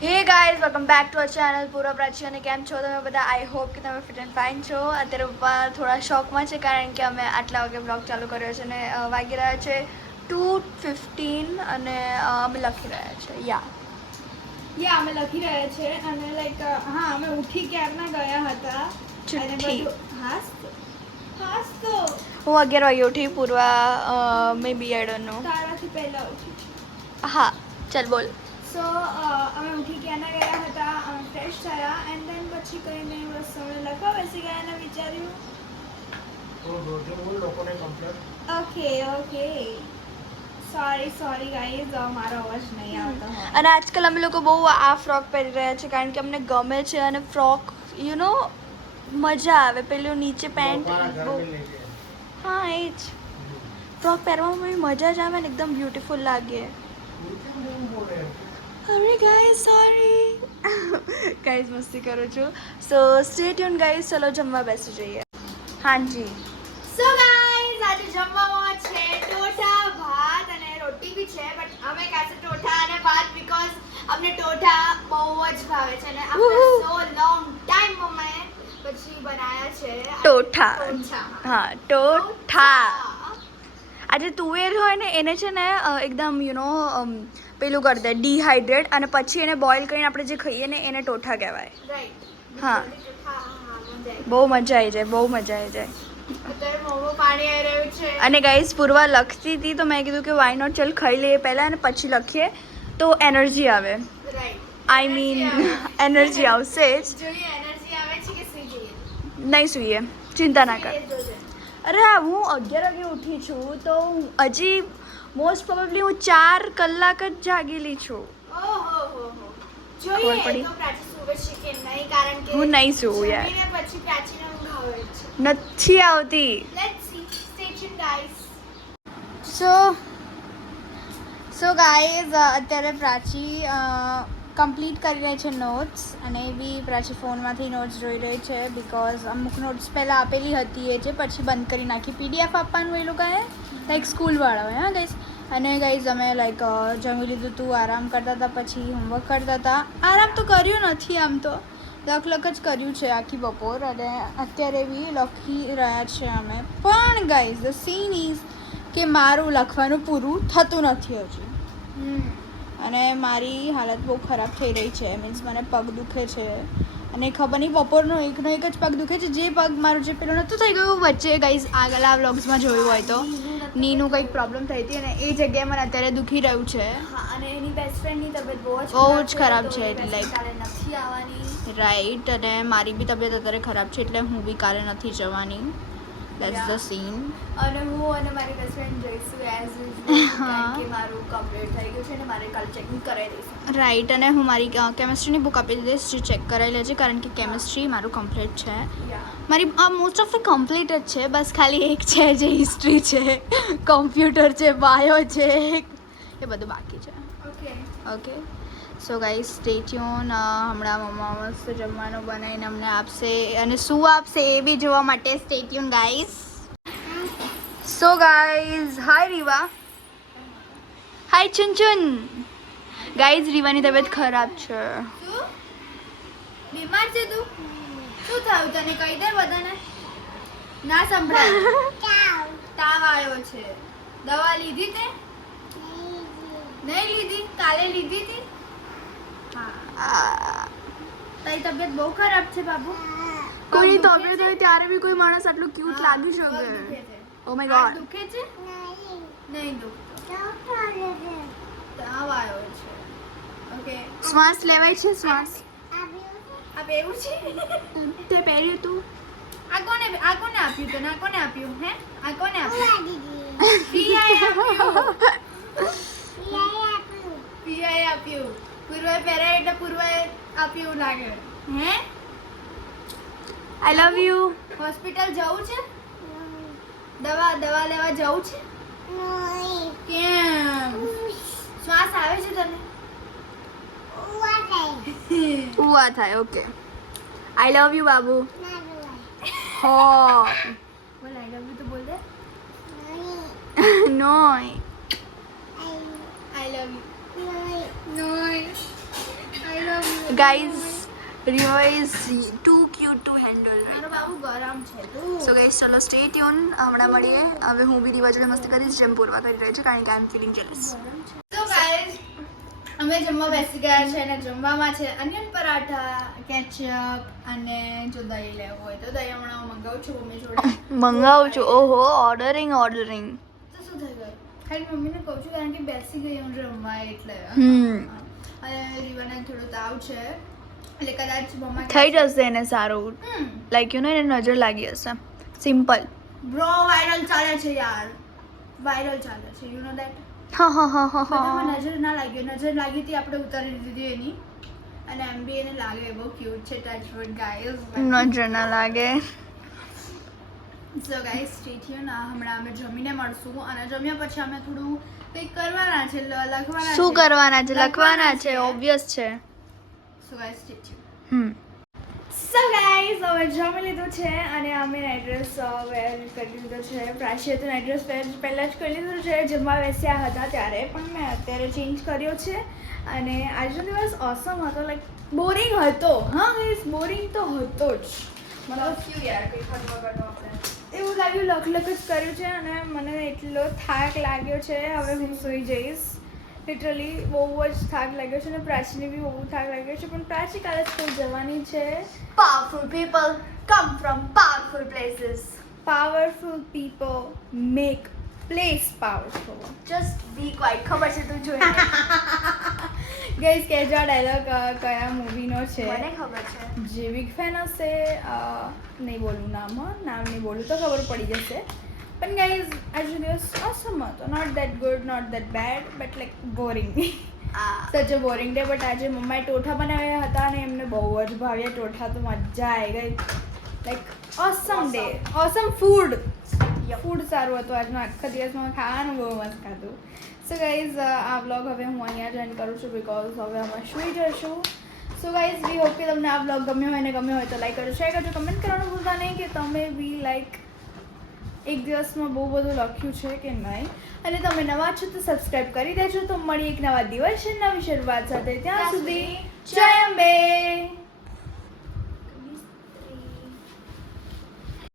Hey guys welcome back to our channel પૂરા પ્રાચી અને કેમ છો તમે બધા? આઈ હોપ કે તમે ફિટ એન્ડ ફાઇન છો. અત્યારે પપ્પા થોડા શોકમાં છે કારણ કે અમે આટલા વાગે બ્લોગ ચાલુ કર્યો છે અને વાગી રહ્યા છે ટુ ફિફ્ટીન અને અમે લખી રહ્યા છે. યા યા અમે લખી રહ્યા છે અને લાઈક હા અમે ઉઠી ક્યારના ગયા હતા? અને બધું હાસ તો હું અગિયાર વાગે ઉઠી પૂર્વા મે બી આઈ તારાથી પહેલા ઉઠી હા ચાલ બોલ. સો અમે ઉઠી ક્યાંના ગયા હતા ફ્રેશ થયા એન્ડ દેન પછી કરીને બસ અમે લખવા બેસી ગયા અને વિચાર્યું. Okay okay sorry sorry guys મારો અવાજ નહીં આવતો અને આજકાલ અમે લોકો બહુ આ ફ્રોક પહેરી રહ્યા છે કારણ કે અમને ગમે છે અને ફ્રોક યુ નો મજા આવે. પેલું નીચે પેન્ટ બહુ હા એ જ ફ્રોક પહેરવામાં મજા જ આવે ને એકદમ બ્યુટીફુલ લાગે. અરે ગાઈઝ સોરી ગાઈઝ મસ્તી કરું છું સો સ્ટે ટ્યુન ગાઈઝ ચલો જમવા બેસી જઈએ હાજી સો ગાઈઝ આજે જમવામાં છે ટોઠા ભાત અને રોટી બી છે બટ અમે ખાશે ટોઠા અને ભાત બીકોઝ અમને ટોઠા બહુ જ ભાવે છે અને. આપણે સો લોંગ ટાઈમ અમે પછી બનાયા છે ટોઠા. હા ટોઠા આજે તુવેર હોય ને એને છે ને એકદમ યુ નો પેલું કરી દે ડિહાઈડ્રેટ અને પછી એને બોઇલ કરીને આપણે જે ખાઈએ ને એને ટોઠા કહેવાય. હા. બહુ મજા આવી જાય બહુ મજા આવી જાય. અને ગાઈઝ પૂર્વા લખતી હતી તો મેં કીધું કે વાય નોટ ચલ ખાઈ લઈએ પહેલાં અને પછી લખીએ તો એનર્જી આવે. આઈ મીન એનર્જી આવશે જ. નહીં સૂઈએ ચિંતા ના કર. અરે હા, હું અગિયાર વાગે ઉઠી છું તો હજી મોસ્ટ પ્રોબેબલી હું ચાર કલાક જ જાગેલી છું. હો ખબર પડી? નહીં હું સૂવું યાર. નથી આવતી. સો સો ગાઈઝ અત્યારે પ્રાચી કમ્પ્લીટ કરી રહી છે નોટ્સ અને એ બી પ્રાચી ફોનમાંથી નોટ્સ જોઈ રહી છે બિકોઝ અમુક નોટ્સ પહેલાં આપેલી હતી એ જે પછી બંધ કરી નાખી. પીડીએફ આપવાનું એ લોકોએ? લાઈક સ્કૂલવાળાઓએ હા ગાઈઝ અને ગાઈઝ અમે લાઈક જમી લીધું હતું આરામ કરતા હતા, પછી હોમવર્ક કરતા હતા. આરામ તો કર્યું નથી આમ તો. લખ લખ જ કર્યું છે આખી બપોર, અને અત્યારે બી લખી રહ્યા છે અમે. પણ ગાઈઝ ધ સીન ઇઝ કે મારું લખવાનું પૂરું થતું નથી હજુ. અને મારી હાલત બહુ ખરાબ થઈ રહી છે. મીન્સ મને પગ દુખે છે. અને ખબર નહીં બપોરનો એકનો એક જ પગ દુખે છે. જે પગ મારું જે પેલું નહોતું થઈ ગયું વચ્ચે ગાઈઝ આગળ આ વ્લોગ્સમાં જોયું હોય તો. નીનું કંઈક પ્રોબ્લેમ થઈ હતી અને એ જગ્યાએ મને અત્યારે દુખી રહ્યું છે. અને એની બેસ્ટ ફ્રેન્ડની તબિયત બહુ જ બહુ જ ખરાબ છે, એટલે લાઈક કાલે નથી આવવાની. રાઈટ અને મારી બી તબિયત અત્યારે ખરાબ છે એટલે હું બી કાલે નથી જવાની. દેટ્સ ધ the સીન અને હું અને મારી બેસ્ટ ફ્રેન્ડ જઈશું એઝ યુઝ્યુઅલ. કે મારું કમ્પ્લીટ થઈ ગયું છે અને મારે કાલે ચેકિંગ કરાવી દઈશું. રાઈટ અને હું મારી કેમિસ્ટ્રીની બુક આપી દઈશ જે ચેક કરાવી લેજે કારણ કે કેમિસ્ટ્રી મારું કમ્પ્લીટ છે. મારી આ મોસ્ટ ઓફ ધ કમ્પ્લીટ જ છે બસ ખાલી એક છે જે હિસ્ટ્રી છે કમ્પ્યુટર છે બાયો છે એ બધું બાકી છે. ઓકે ઓકે સો ગાઈ સ્ટેચ્યુન હમણાં મમ્મા મસ્ત જમવાનું બનાવીને અમને આપશે અને શું આપશે એ બી જોવા માટે stay tuned guys so guys hi Riva. Hi Chunchun. Guys રીવાની તબિયત ખરાબ છે. બીમાર છે તું? શું થયું તને કહી દે બધાને? ના સંભળાય. તાવ આવ્યો છે. દવા લીધી તે? નહીં લીધી? કાલે લીધી હતી તારી તબિયત બહુ ખરાબ છે બાબુ. કોઈ તબિયત હોય ત્યારે બી કોઈ માણસ આટલું ક્યુટ લાગી શકે. ઓ માય ગોડ દુખે છે? નહીં દુખતો. તાવ આવ્યો છે. ઓકે. શ્વાસ લેવાય છે શ્વાસ. આ બેવું છે? તે પહેર્યું તું. આ કોને આ કોને આપ્યું તને? આ કોને આપ્યું હે? આ કોને આપ્યું? પીઆઈ આપ્યું. પિયાએ આપ્યું. પૂર્વાએ પહેરાય એટલે પૂર્વાએ આપ્યું લાગે હે આઈ લવ યુ હોસ્પિટલ જવું છે દવા દવા લેવા જવું છે કેમ શ્વાસ આવે છે તને ઉવા થાય ઓકે આઈ લવ યુ બાબુ હો બોલ આઈ લવ યુ તો બોલ દે નો I love you નોય I love guys Rio is too cute to handle મારો બાબુ ગરમ છે સો ગાઈઝ ચલો સ્ટે ટ્યુન હમણાં મળીએ હવે હું બી રિવા જોડે મસ્તી કરીશ જેમ પૂર્વા કરી રહી છે કારણ કે આઈ એમ ફીલિંગ જેલસ તો ગાઈઝ અમે જમવા બેસી ગયા છે અને જમવામાં છે અનિયન પરાઠા કેચઅપ અને જો દહીં લેવું હોય તો દહીં હમણાં હું મંગાવું છું મમ્મી જોડે મંગાવું છું ઓહો ઓર્ડરિંગ ઓર્ડરિંગ તો શું થઈ ગયું ખાલી મમ્મીને કહું છું કારણ કે બેસી ગઈ હું જમવા એટલે હમ અને રીવાને થોડો તાવ છે. એટલે કદાચ થઈ જશે એને સારું. લાઈક યુ નો એને નજર લાગી હશે. સિમ્પલ બ્રો વાયરલ ચાલે છે યાર. વાયરલ ચાલે છે યુ નો દેટ હા હા હા હા હા નજર ના લાગી નજર લાગી હતી આપણે ઉતારી દીધી એની. અને એમ બી એને લાગે બહુ ક્યુટ છે ટચ વુડ ગાઈઝ નજર ના લાગે. સો ગાઈસ સ્ટે ટ્યુન હમણાં અમે જમીને મળશું અને જમ્યા પછી અમે થોડું કંઈક કરવાના છે લખવાના શું કરવાના છે? લખવાના છે. ઓબ્વિયસ છે. So guys stay tuned hmm. So guys હવે જમી લીધું છે અને અમે એડ્રેસ વેર કરી લીધો છે. પ્રાચીએ એડ્રેસ વેર પહેલાં જ કરી લીધું છે. જમવા બેસ્યા હતા ત્યારે પણ મેં અત્યારે ચેન્જ કર્યો છે. અને આજનો દિવસ ઓસમ હતો લાઈક બોરિંગ હતો. હા ગાઈઝ બોરિંગ તો હતો જ. મતલબ એવું લાગ્યું લખ લખ જ કર્યું છે અને મને એટલો થાક લાગ્યો છે. હવે હું સૂઈ જઈશ. લિટરલી બહુ જ થાક લાગ્યો છે અને પ્રાચીને બી બહુ થાક લાગ્યો છે પણ પ્રાચી કાલે સ્કૂલ જવાની છે. Powerful people come from powerful places powerful people make place powerful just be quiet ખબર છે તું જોઈ ગઈસ કહેજો આ ડાયલોગ કયા મૂવીનો છે? મને ખબર છે. જે બિગ ફેન હશે નહીં બોલું નામ નામ નહીં બોલું તો ખબર પડી જશે. પણ ગાઈઝ આજનો દિવસ ઓસમ હતો. Not that good not that bad but like boring such a boring day but આજે મમ્માએ ટોઠા બનાવ્યા હતા અને એમને બહુ જ ભાવ્યા. ટોઠા તો મજા આવી ગઈ. Like awesome day awesome food સારું હતું. આજનો આખા દિવસમાં ખાવાનું બહુ મસ્ત ખાધું. સો ગાઈઝ આ વ્લોગ હવે હું અહીંયા જોઈન કરું છું બિકોઝ હવે અમે સુઈ જઈશું. સો ગાઈઝ વી હોપ કે તમને આ બ્લોગ ગમ્યો હોય ને ગમ્યો હોય તો લાઈક કરજો શેર કરજો કમેન્ટ કરવાનું ભૂલતા નહીં કે તમે બી લાઈક એક દિવસમાં બહુ બધું લખ્યું છે કે નહીં. અને તમે નવા છો તો સબસ્ક્રાઈબ કરી દેજો. તો મળી એક નવા દિવસ છે નવી શરૂઆત સાથે. ત્યાં સુધી જય અંબે!